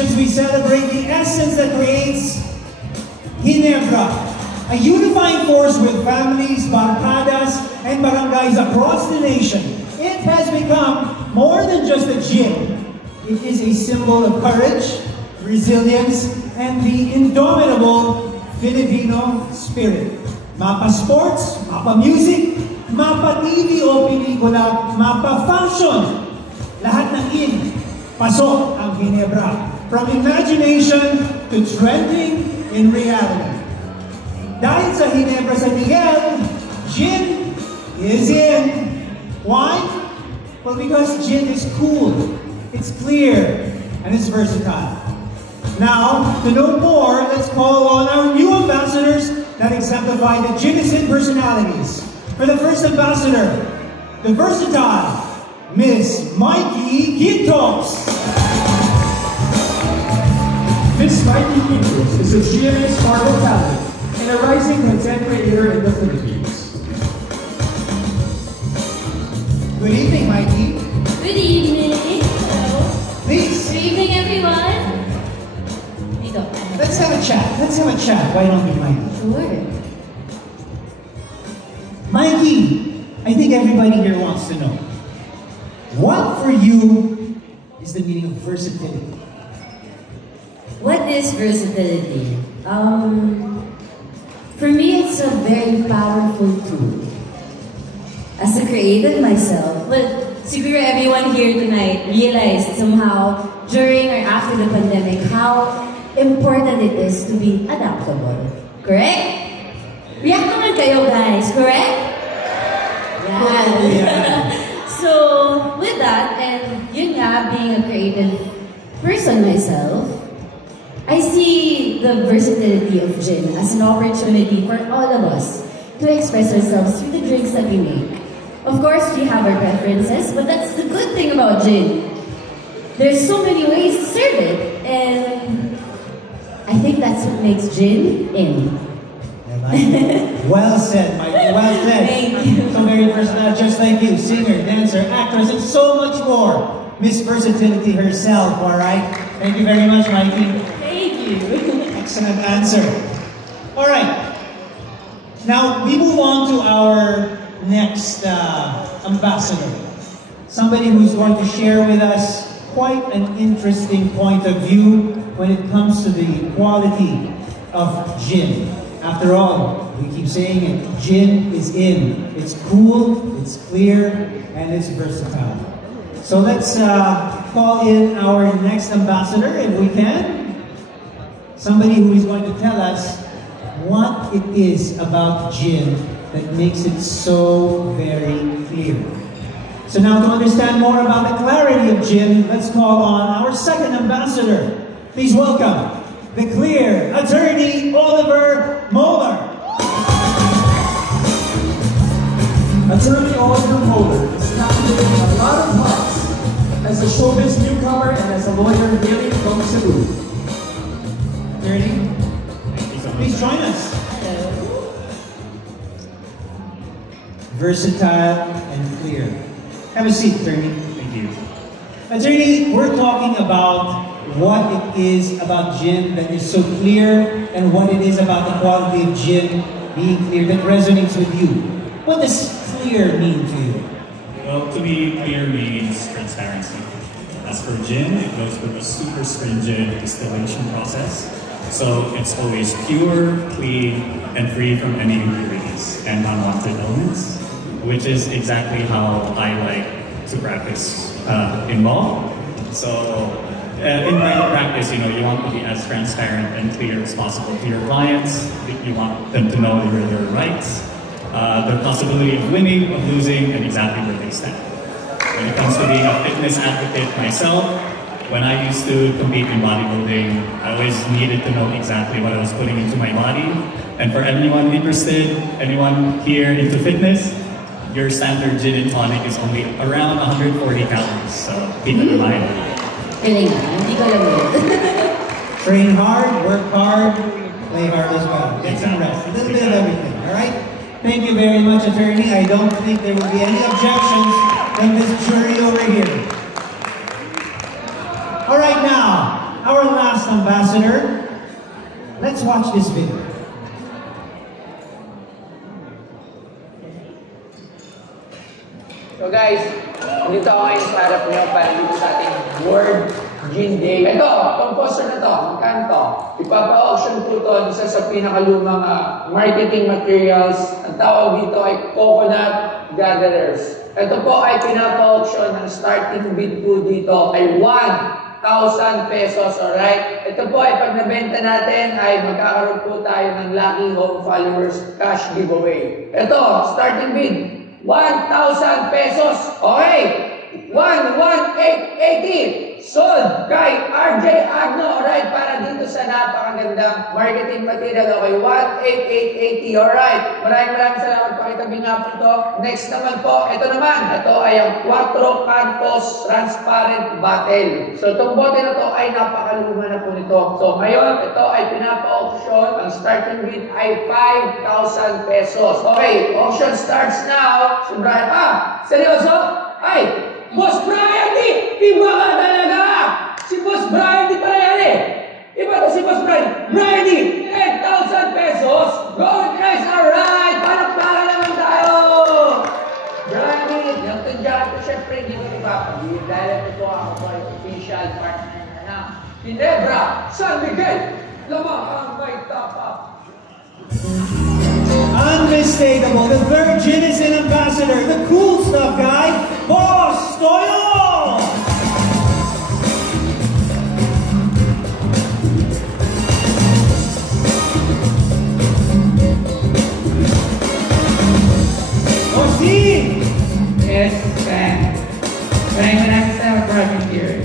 celebrations, we celebrate the essence that creates Ginebra, a unifying force with families, barcadas, and barangays across the nation. It has become more than just a gin. It is a symbol of courage, resilience, and the indomitable Filipino spirit. Mapa sports, mapa music, mapa TV o pelikula, mapa fashion. Lahat ng in, pasok ang Ginebra. From imagination to trending in reality. Dahil sa Ginebra San Miguel, gin is in. Why? Well, because gin is cool, it's clear, and it's versatile. Now, to know more, let's call on our new ambassadors that exemplify the Gin-is-in personalities. For the first ambassador, the versatile Miss Mikey Quintos. Miss Mikey Quintos is a GMA Sparkle talent and a rising content creator in the Philippines. Good evening, Mikey. Good evening. Hello. Please. Good evening, everyone. Let's have a chat. Let's have a chat. Why don't we, Mikey? Sure. Mikey, I think everybody here wants to know. What for you is the meaning of versatility? What is versatility? For me, it's a very powerful tool. As a creative myself, well, siguro everyone here tonight realized somehow during or after the pandemic how important it is to be adaptable. Correct? React naman kayo, guys. Correct? Yeah. So, with that, and yun nga, being a creative person myself, I see the versatility of gin as an opportunity for all of us to express ourselves through the drinks that we make. Of course, we have our preferences, but that's the good thing about gin. There's so many ways to serve it, and I think that's what makes gin in. Well said, Mikey. Well said. Thank you. So very versatile, just like you. Singer, dancer, actress, and so much more. Miss Versatility herself, all right? Thank you very much, Mikey. Thank you. Excellent answer. All right. Now, we move on to our next ambassador. Somebody who's going to share with us quite an interesting point of view when it comes to the quality of gin. After all, we keep saying it, gin is in. It's cool, it's clear, and it's versatile. So let's call in our next ambassador, if we can. Somebody who is going to tell us what it is about gin that makes it so very clear. So now to understand more about the clarity of gin, let's call on our second ambassador. Please welcome the clear attorney, Oliver Moeller. Attorney Oliver Moeller is captivating a lot of hearts as a showbiz newcomer and as a lawyer hailing from Cebu. Attorney, please join us. Hello. Versatile and clear. Have a seat, attorney. Thank you. Attorney, we're talking about what it is about gin that is so clear and what it is about the quality of gin being clear that resonates with you. What does clear mean to you? Well, to me, clear means transparency. As for gin, it goes with a super stringent distillation process. So it's always pure, clean, and free from any impurities and unwanted elements, which is exactly how I like to practice in law. So in my practice, you want to be as transparent and clear as possible to your clients. You want them to know their rights, the possibility of winning, of losing, and exactly where they stand. When it comes to being a fitness advocate myself, when I used to compete in bodybuilding, I always needed to know exactly what I was putting into my body. And for anyone interested, anyone here into fitness, your standard gin and tonic is only around 140 calories. So keep it in mind. Hindi ko alam yun. Train hard, work hard, play hard as well. Get some rest. A little bit of everything, all right? Thank you very much, attorney. I don't think there will be any objections from this jury over here. All right, now, our last ambassador. Let's watch this video. So guys, dito ako ngayon sa harap nyo para dito sa ating World Gin Day. Ito, itong poster na to, magkano to? Ipapa-auction po to, isa sa pinakalumang marketing materials. Ang tawag dito ay Coconut Gatherers. Ito po ay pinapa-auction, ang starting bid po dito ay 1,000 pesos, alright? Ito po ay pag nabenta natin ay magkakaroon po tayo ng Lucky Home Followers cash giveaway. Ito, starting bid, 1,000 pesos. Okay. 1,880. Sold kay RJ Agno. Alright, para dito sa napakagandang marketing material. Okay, 1,880. Alright. Maraming salamat po. Itabi nga po ito. Next naman po, ito naman. Ito ay ang 4 Cantos Transparent Bottle. So, itong bote na to ay napakaluma na po nito. So, ngayon, ito ay pinapa-auction. Ang starting bid ay 5,000 pesos. Okay, auction starts now. Si Brian, seryoso? Ay, Boss Brian D! Iba ka talaga! Si Boss Brian D pala yan eh! Iba to si Boss Brian. Brian D! 10,000 pesos! Go guys! Alright! Palakpakan naman tayo! Brian D! Yung tunjahan ko syempre hindi ko ipapagin. Dahil ito ako po ay official partner na Ginebra San Miguel! Lamang ang may tapa! Unmistakable, the third Ginnison ambassador, the cool stuff guy, Boss Toyo! Bossy! Yes, Frank. Maraming salamat for having here.